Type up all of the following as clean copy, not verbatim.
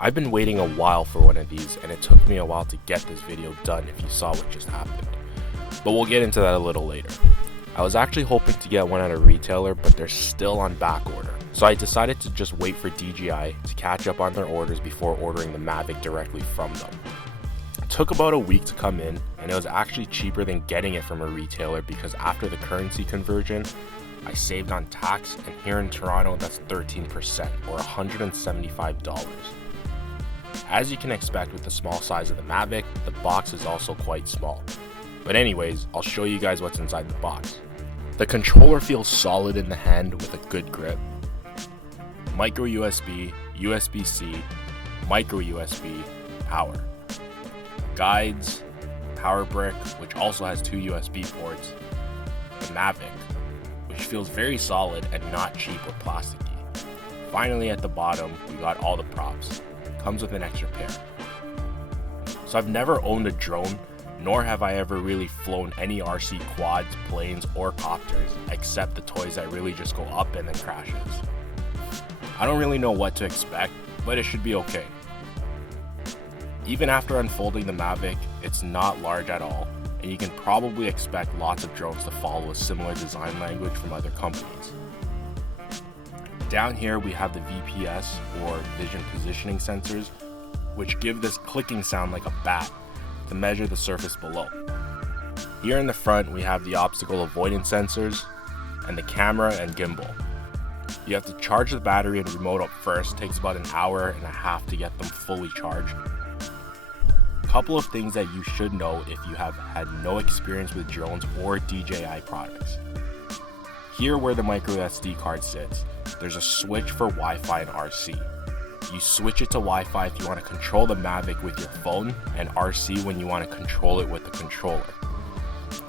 I've been waiting a while for one of these, and it took me a while to get this video done if you saw what just happened. But we'll get into that a little later. I was actually hoping to get one at a retailer, but they're still on back order. So I decided to just wait for DJI to catch up on their orders before ordering the Mavic directly from them. It took about a week to come in, and it was actually cheaper than getting it from a retailer because after the currency conversion, I saved on tax, and here in Toronto that's 13% or $175. As you can expect with the small size of the Mavic, the box is also quite small. But anyways, I'll show you guys what's inside the box. The controller feels solid in the hand with a good grip. Micro USB, USB-C, micro USB, power. Guides, power brick, which also has 2 USB ports. The Mavic, which feels very solid and not cheap or plasticky. Finally at the bottom, we got all the props. Comes with an extra pair. So I've never owned a drone, nor have I ever really flown any RC quads, planes, or copters, except the toys that really just go up and then crashes. I don't really know what to expect, but it should be okay. Even after unfolding the Mavic, it's not large at all, and you can probably expect lots of drones to follow a similar design language from other companies. Down here we have the VPS, or Vision Positioning Sensors, which give this clicking sound like a bat to measure the surface below. Here in the front we have the obstacle avoidance sensors, and the camera and gimbal. You have to charge the battery and remote up first, takes about an hour and a half to get them fully charged. Couple of things that you should know if you have had no experience with drones or DJI products. Here where the micro SD card sits, there's a switch for Wi-Fi and RC. You switch it to Wi-Fi if you want to control the Mavic with your phone, and RC when you want to control it with the controller.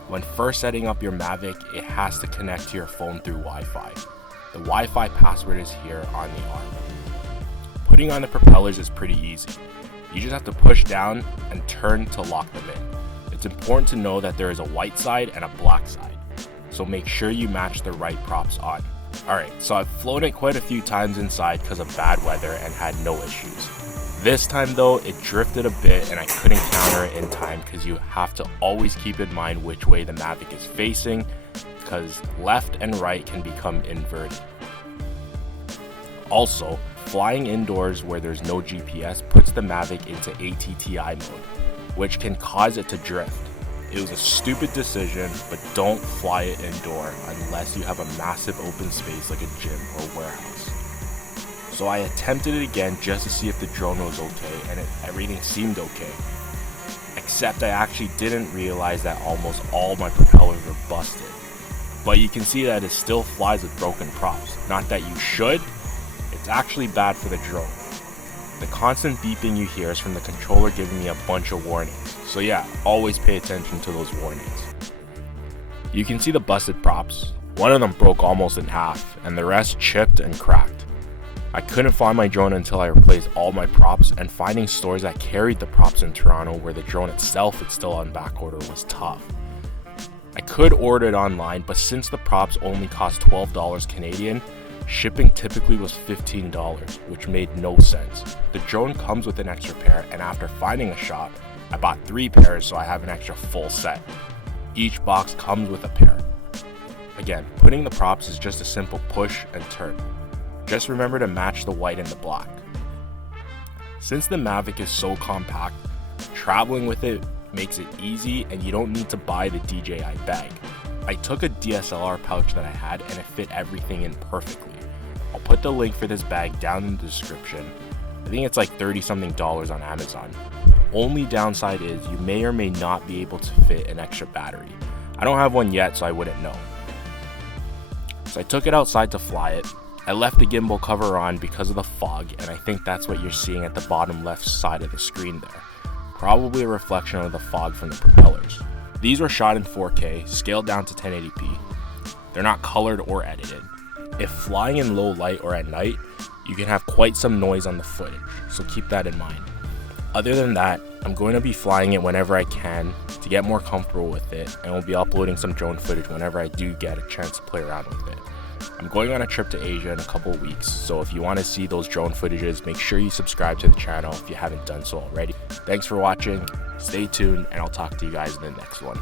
When first setting up your Mavic, it has to connect to your phone through Wi-Fi. The Wi-Fi password is here on the arm. Putting on the propellers is pretty easy. You just have to push down and turn to lock them in. It's important to know that there is a white side and a black side, so make sure you match the right props on. Alright, so I've flown it quite a few times inside because of bad weather and had no issues. This time though, it drifted a bit and I couldn't counter it in time because you have to always keep in mind which way the Mavic is facing, because left and right can become inverted. Also, flying indoors where there's no GPS puts the Mavic into ATTI mode, which can cause it to drift. It was a stupid decision, but don't fly it indoor unless you have a massive open space like a gym or warehouse. So I attempted it again just to see if the drone was okay, and everything seemed okay. Except I actually didn't realize that almost all my propellers were busted. But you can see that it still flies with broken props. Not that you should, it's actually bad for the drone. The constant beeping you hear is from the controller giving me a bunch of warnings. So yeah, always pay attention to those warnings. You can see the busted props. One of them broke almost in half, and the rest chipped and cracked. I couldn't find my drone until I replaced all my props, and finding stores that carried the props in Toronto where the drone itself is still on back order was tough. I could order it online, but since the props only cost $12 Canadian, shipping typically was $15, which made no sense. The drone comes with an extra pair, and after finding a shop, I bought 3 pairs so I have an extra full set. Each box comes with a pair. Again, putting the props is just a simple push and turn. Just remember to match the white and the black. Since the Mavic is so compact, traveling with it makes it easy and you don't need to buy the DJI bag. I took a DSLR pouch that I had and it fit everything in perfectly. I'll put the link for this bag down in the description. I think it's like $30 something on Amazon. Only downside is you may or may not be able to fit an extra battery. I don't have one yet, so I wouldn't know. So I took it outside to fly it. I left the gimbal cover on because of the fog, and I think that's what you're seeing at the bottom left side of the screen there. Probably a reflection of the fog from the propellers. These were shot in 4K, scaled down to 1080p. They're not colored or edited. If flying in low light or at night, you can have quite some noise on the footage, so keep that in mind. Other than that, I'm going to be flying it whenever I can to get more comfortable with it, and we'll be uploading some drone footage whenever I do get a chance to play around with it. I'm going on a trip to Asia in a couple weeks, so if you want to see those drone footages, make sure you subscribe to the channel if you haven't done so already. Thanks for watching, stay tuned, and I'll talk to you guys in the next one.